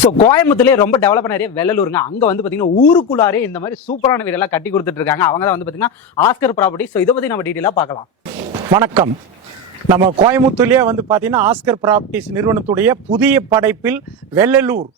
So கோயம்புத்தூர்லேயே ரொம்ப develop பண்ண area வெள்ளலூருங்க. அங்கே வந்து பார்த்தீங்கன்னா ஊருக்குள்ளாரே இந்த மாதிரி சூப்பரான வீடெல்லாம் கட்டி கொடுத்துட்டு இருக்காங்க. அவங்க தான் வந்து பார்த்தீங்கன்னா ஆஸ்கர் ப்ராப்பர்ட்டி. ஸோ இதை பற்றி நம்ம டீட்டெயிலாக பார்க்கலாம். வணக்கம். நம்ம கோயம்புத்தூர்லேயே வந்து பார்த்தீங்கன்னா ஆஸ்கர் ப்ராப்பர்ட்டிஸ் நிறுவனத்துடைய புதிய படைப்பில் வெள்ளலூர்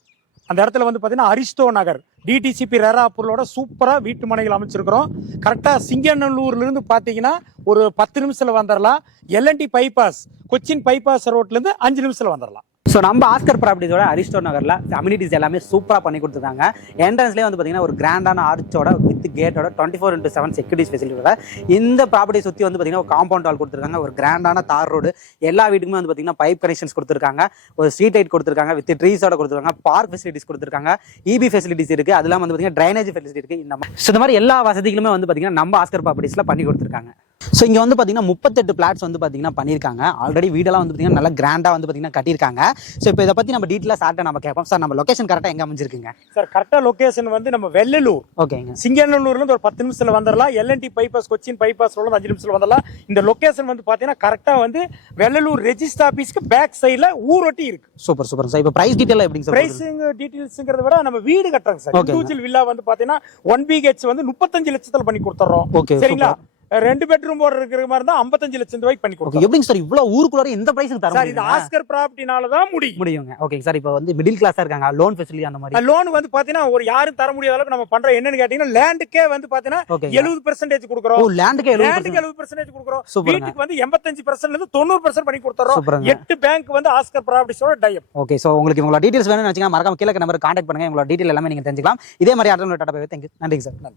அந்த இடத்துல வந்து பார்த்தீங்கன்னா அரிஸ்டோ நகர் டிடிசிபி ரேரா பொருளோட சூப்பராக வீட்டு மனைகள் அமைச்சிருக்கிறோம். கரெக்டாக சிங்கநல்லூர்லேருந்து பார்த்தீங்கன்னா ஒரு 10 நிமிஷத்தில் வந்துடலாம். எல்என்டி பைபாஸ் கொச்சின் பைபாஸ் ரோட்லேருந்து 5 நிமிஷத்தில் வந்துடலாம். ஸோ நம்ம ஆஸ்கர் ப்ராப்பர்ட்டிஸோட அரிஸ்டோ நகரில் அம்யூனிட்டிஸ் எல்லாமே சூப்பராக பண்ணி கொடுத்துருக்காங்க. என்ட்ரன்ஸ்லேயே வந்து பார்த்தீங்கன்னா ஒரு கிராண்டான ஆர்ச்சோட வித் கேட்டோட 24x7 செக்யூரிட்டிஸ் ஃபெசிலிட்டியோட இந்த ப்ராப்பர்ட்டி சுற்றி வந்து பார்த்தீங்கன்னா ஒரு காம்பவுண்ட் வால் கொடுத்துருக்காங்க. ஒரு கிராண்டான தார் ரோடு, எல்லா வீட்டுக்குமே வந்து பார்த்தீங்கன்னா பைப் கனெக்ஷன்ஸ் கொடுத்துருக்காங்க. ஒரு ஸ்ட்ரீட் லைட் கொடுத்துருக்காங்க, வித் ட்ரீஸோட கொடுத்துருக்காங்க. பார்க் ஃபெசிலிட்டிஸ் கொடுத்துருக்காங்க, இபி ஃபெசிலிட்டிஸ் இருக்குது. அதெல்லாம் வந்து பார்த்தீங்கன்னா ட்ரைனேஜ் ஃபெசிலிட்டி இருக்குது. இந்த மாதிரி எல்லா வசதிகளுமே வந்து பார்த்தீங்கன்னா நம்ம ஆஸ்கர் ப்ராப்பர்ட்டிஸில் பண்ணி கொடுத்துருக்காங்க. ஸோ இங்கே வந்து பார்த்தீங்கன்னா 38 பிளாட்ஸ் வந்து பார்த்தீங்கன்னா பண்ணியிருக்காங்க. ஆல்ரெடி வீடெல்லாம் வந்து பார்த்தீங்கன்னா நல்லா கிராண்டாக வந்து பார்த்தீங்கன்னா கட்டியிருக்காங்க. ஸோ இப்போ இதை பற்றி நம்ம டீட்டெயிலாக சார்ட்ட நம்ம கேட்போம். சார், நம்ம லொகேஷன் கரெக்டாக எங்கே அமைஞ்சிருக்குங்க? சார், கரெக்டாக லொகேஷன் வந்து நம்ம வெள்ளலூர். ஓகேங்க. சிங்கநல்லூர்லேருந்து ஒரு 10 நிமிஷத்தில் வந்துடலாம். எல்என்டி பைபாஸ் கொச்சின் பைபாஸ் ரோட்ல 5 நிமிஷத்தில் வந்துடலாம். இந்த லொகேஷன் வந்து பார்த்தீங்கன்னா கரெக்டாக வந்து வெள்ளலூர் ரெஜிஸ்டர் ஆஃபீஸ்க்கு பேக் சைடில் ஊரொட்டி இருக்கு. Super super sir. இப்போ பிரைஸ் டீட்டெயில் எப்படிங்க சார்? பிரைசிங் டீட்டெயில்ஸ்ங்கிறத விட நம்ம வீடு கட்டுறோங்க சார். இண்டிவிஜுவல் வில்லா வந்து பார்த்தீங்கன்னா 1 BH வந்து 35 லட்சத்தில் பண்ணி கொடுத்துறோம். ஓகே, சரிங்களா? 2 பெட்ரூம் போடுற இருக்கிற மாதிரி தான் 55 லட்சம் ரூபாய்க்கு பண்ணி கொடுக்கும். எப்படிங்க சார் இவ்வளவு ஊருக்குள்ளார இந்த பிரைஸ்க்கு தர சார்? இது ஆஸ்கர் ப்ராப்பர்ட்டினால தான் முடியுங்க. ஓகேங்க சார். இப்போ வந்து மிடில் கிளாஸா இருக்காங்க, லோன் ஃபெசிலிட்டி அந்த மாதிரி லோன் வந்து பாத்தீங்கன்னா ஒரு யாரும் தர முடியாத அளவுக்கு நம்ம பண்றோம். என்னன்னு கேட்டீங்கன்னா லேண்டுக்கே வந்து பாத்தீங்கன்னா 70% கொடுக்குறோம். ஓ, லேண்டுக்கு 70% கொடுக்குறோம். வீட்டுக்கு வந்து 85% இருந்து 90% பண்ணி கொடுத்துறோம். 8 பேங்க் வந்து ஆஸ்கர் ப்ராப்பர்ட்டிஸோட டைப். ஓகே. சோ உங்களுக்கு உங்களோட டீடைல்ஸ் வேணும்னு நினைச்சீங்கன்னா மறக்காம கீழ நம்பர் கான்டாக்ட் பண்ணுங்க. உங்களோட டீடைல் எல்லாமே நீங்க தெரிஞ்சுக்கலாம். இதே மாதிரி அடுத்த டாடா பை. தேங்க்யூ. நன்றிங்க சார்.